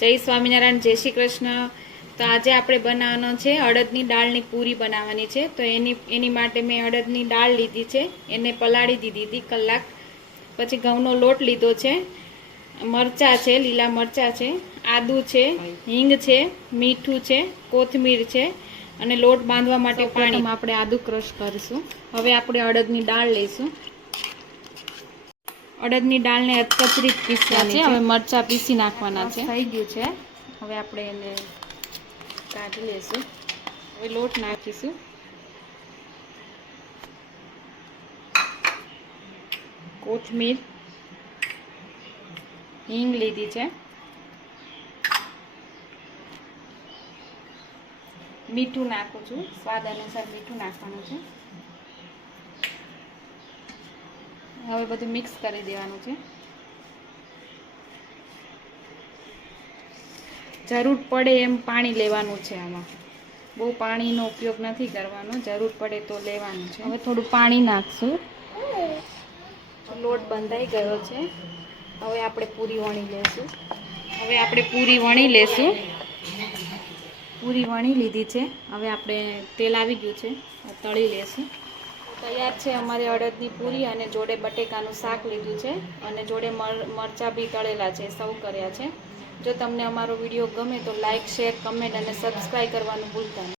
જય સ્વામિનારાયણ, જય શ્રી કૃષ્ણ। તો આજે આપણે બનાવવાનો છે અડદની દાળની પૂરી બનાવવાની છે। તો એની માટે મેં અડદની દાળ લીધી છે, એને પલાળી દીધી હતી કલાક। પછી ઘઉંનો લોટ લીધો છે, મરચાં છે, લીલા મરચાં છે, આદુ છે, હિંગ છે, મીઠું છે, કોથમીર છે અને લોટ બાંધવા માટે પાણી। આપણે આદુ ક્રશ કરીશું। હવે આપણે અડદની દાળ લઈશું। અડદની દાળને અધકચરી પીસવાની છે। હવે મરચાં પીસી નાખવાના છે। થઈ ગયું છે, હવે આપણે એને કાઢી લઈશું। હવે લોટ નાખીશું। કોથમીર, હિંગ લીધી છે, મીઠું નાખું છું, સ્વાદ અનુસાર મીઠું નાખવાનું છે। હવે બધું મિક્સ કરી દેવાનું છે। જરૂર પડે એમ પાણી લેવાનું છે। આમાં બહુ પાણીનો ઉપયોગ નથી કરવાનો, જરૂર પડે તો લેવાનું છે। હવે થોડું પાણી નાખશું। લોટ બંધાઈ ગયો છે। હવે આપણે પૂરી વણી લેશું। પૂરી વણી લીધી છે। હવે આપણે તેલ આવી ગયું છે, તળી લેશું। તૈયાર છે અમારી અડદની પૂરી, અને જોડે બટેકાનું શાક લીધું છે, અને જોડે મરચાં બી તળેલા છે, સર્વ કર્યા છે। જો તમને અમારો વિડીયો ગમે તો લાઇક, શેર, કમેન્ટ અને સબસ્ક્રાઈબ કરવાનું ભૂલતા નહીં।